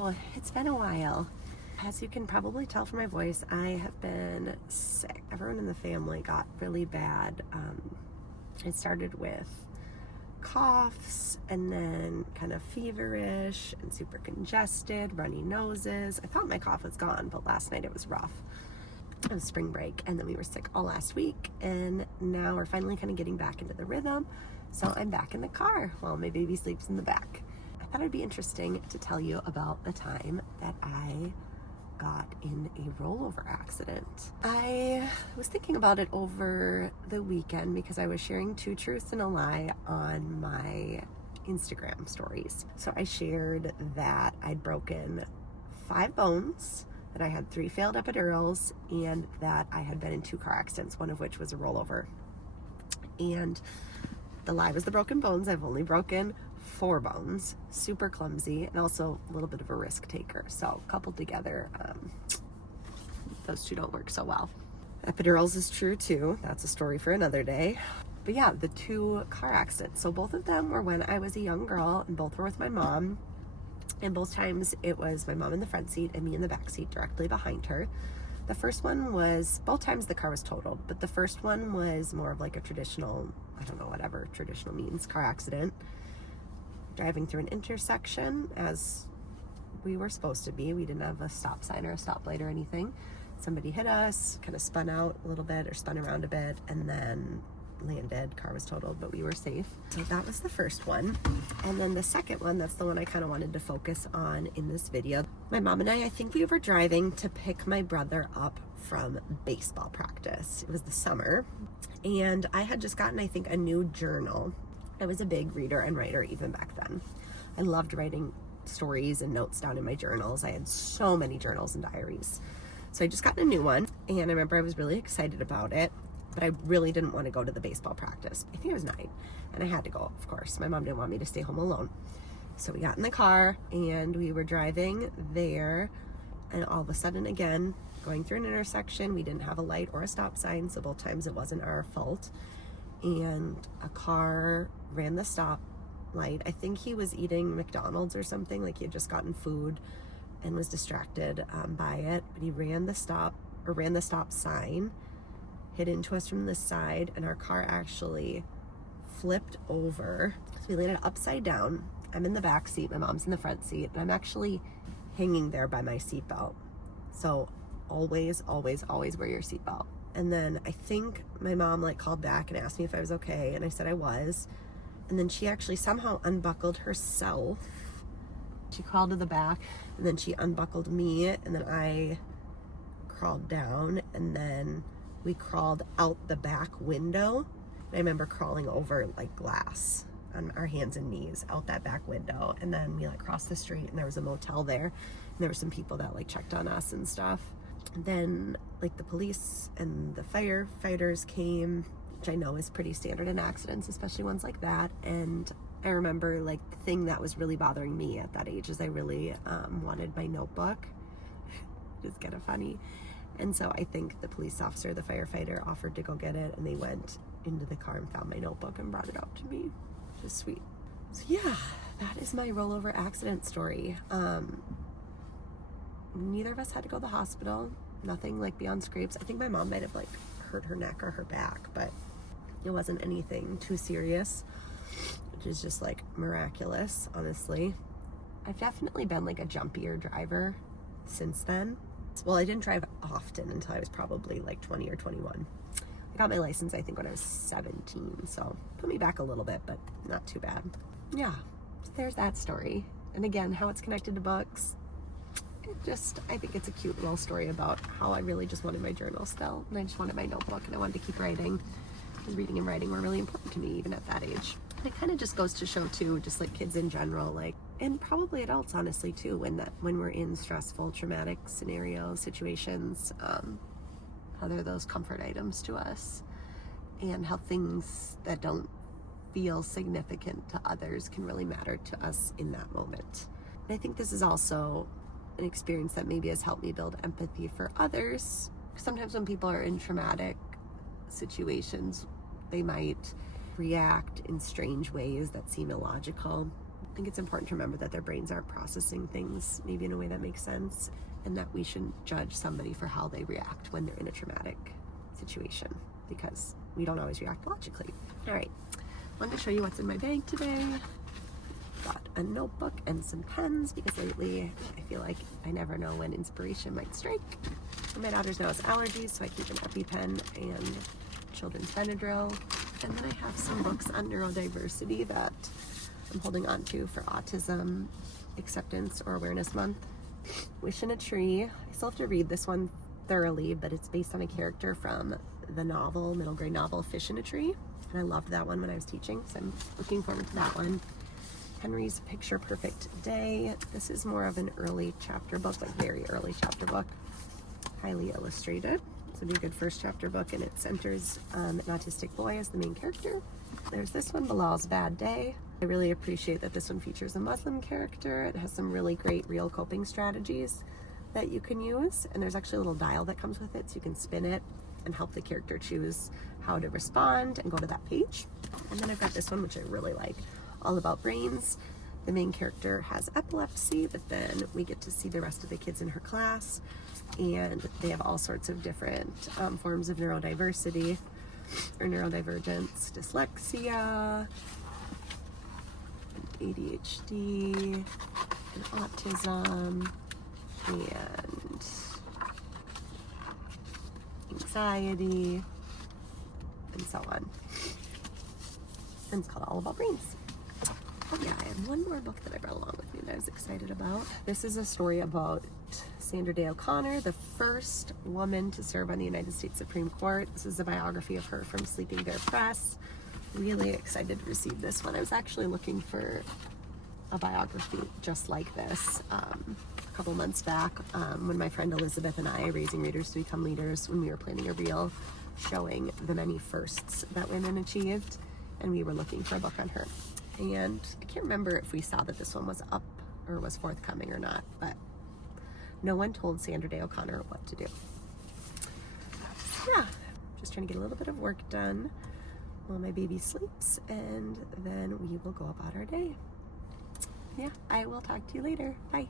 Hello, it's been a while. As you can probably tell from my voice, I have been sick. Everyone in the family got really bad. It started with coughs and then kind of feverish and super congested, runny noses. I thought my cough was gone, but last night it was rough. It was spring break, and then we were sick all last week, and now we're finally kind of getting back into the rhythm. So I'm back in the car while my baby sleeps in the back. I thought it'd be interesting to tell you about the time that I got in a rollover accident. I was thinking about it over the weekend because I was sharing 2 truths and a lie on my Instagram stories. So I shared that I'd broken 5 bones, that I had 3 failed epidurals, and that I had been in 2 car accidents, one of which was a rollover. And the lie was the broken bones. I've only broken 4 bones, super clumsy, and also a little bit of a risk taker. So coupled together, those 2 don't work so well. Epidurals is true too. That's a story for another day. But yeah, the 2 car accidents. So both of them were when I was a young girl, and both were with my mom. And both times it was my mom in the front seat and me in the back seat directly behind her. The first one was, both times the car was totaled, but the first one was more of like a traditional, I don't know, whatever traditional means, car accident. Driving through an intersection as we were supposed to be. We didn't have a stop sign or a stoplight or anything. Somebody hit us, kind of spun out a little bit or spun around a bit, and then landed. Car was totaled, but we were safe. So that was the first one. And then the second one, that's the one I kind of wanted to focus on in this video. My mom and I think we were driving to pick my brother up from baseball practice. It was the summer, and I had just gotten, I think, a new journal. I was a big reader and writer even back then. I loved writing stories and notes down in my journals. I had so many journals and diaries. So I just got a new one, and I remember I was really excited about it, but I really didn't want to go to the baseball practice. I think I was 9, and I had to go, of course. My mom didn't want me to stay home alone. So we got in the car, and we were driving there, and all of a sudden, again, going through an intersection, we didn't have a light or a stop sign, so both times it wasn't our fault. And a car ran the stop light. I think he was eating McDonald's or something, like he had just gotten food and was distracted by it. But he ran the stop sign, hit into us from the side, and our car actually flipped over. So we landed upside down. I'm in the back seat, my mom's in the front seat, and I'm actually hanging there by my seatbelt. So always, always, always wear your seatbelt. And then I think my mom called back and asked me if I was okay, and I said I was. And then she actually somehow unbuckled herself. She crawled to the back, and then she unbuckled me, and then I crawled down, and then we crawled out the back window. And I remember crawling over glass on our hands and knees out that back window, and then we crossed the street, and there was a motel there, and there were some people that checked on us and stuff. Then the police and the firefighters came, which I know is pretty standard in accidents, especially ones like that. And I remember the thing that was really bothering me at that age is I really wanted my notebook. It's kind of funny. And so I think the police officer, the firefighter, offered to go get it, and they went into the car and found my notebook and brought it out to me, which is sweet. So yeah, that is my rollover accident story. Neither of us had to go to the hospital. Nothing beyond scrapes. I think my mom might have hurt her neck or her back, but it wasn't anything too serious, which is just miraculous, honestly. I've definitely been a jumpier driver since then. Well, I didn't drive often until I was probably 20 or 21. I got my license, I think, when I was 17, so put me back a little bit, but not too bad. Yeah, so there's that story. And again, how it's connected to books, I think it's a cute little story about how I really just wanted my journal still, and I just wanted my notebook, and I wanted to keep writing, because reading and writing were really important to me even at that age. And it kind of just goes to show too, just kids in general, and probably adults honestly too, when we're in stressful, traumatic scenarios, situations, how they're those comfort items to us, and how things that don't feel significant to others can really matter to us in that moment. And I think this is also an experience that maybe has helped me build empathy for others. Sometimes when people are in traumatic situations, they might react in strange ways that seem illogical. I think it's important to remember that their brains aren't processing things maybe in a way that makes sense, and that we shouldn't judge somebody for how they react when they're in a traumatic situation, because we don't always react logically. All right, wanted to show you what's in my bag today. Got a notebook and some pens, because lately I feel like I never know when inspiration might strike. And my daughter's now has allergies, so I keep an EpiPen and children's Benadryl. And then I have some books on neurodiversity that I'm holding on to for Autism Acceptance or Awareness Month. Wish in a Tree. I still have to read this one thoroughly, but it's based on a character from the novel, middle grade novel, Fish in a Tree. And I loved that one when I was teaching, so I'm looking forward to that one. Henry's Picture Perfect Day. This is more of an early chapter book, like very early chapter book. Highly illustrated. This would be a good first chapter book, and it centers an autistic boy as the main character. There's this one, Bilal's Bad Day. I really appreciate that this one features a Muslim character. It has some really great real coping strategies that you can use, and there's actually a little dial that comes with it, so you can spin it and help the character choose how to respond and go to that page. And then I've got this one, which I really like, All About Brains. The main character has epilepsy, but then we get to see the rest of the kids in her class, and they have all sorts of different forms of neurodiversity or neurodivergence, dyslexia, ADHD, and autism, and anxiety, and so on. And it's called All About Brains. Oh yeah, I have one more book that I brought along with me that I was excited about. This is a story about Sandra Day O'Connor, the first woman to serve on the United States Supreme Court. This is a biography of her from Sleeping Bear Press. Really excited to receive this one. I was actually looking for a biography just like this a couple months back when my friend Elizabeth and I, Raising Readers to Become Leaders, when we were planning a reel showing the many firsts that women achieved, and we were looking for a book on her. And I can't remember if we saw that this one was up or was forthcoming or not, but no one told Sandra Day O'Connor what to do. Yeah, just trying to get a little bit of work done while my baby sleeps, and then we will go about our day. Yeah, I will talk to you later. Bye.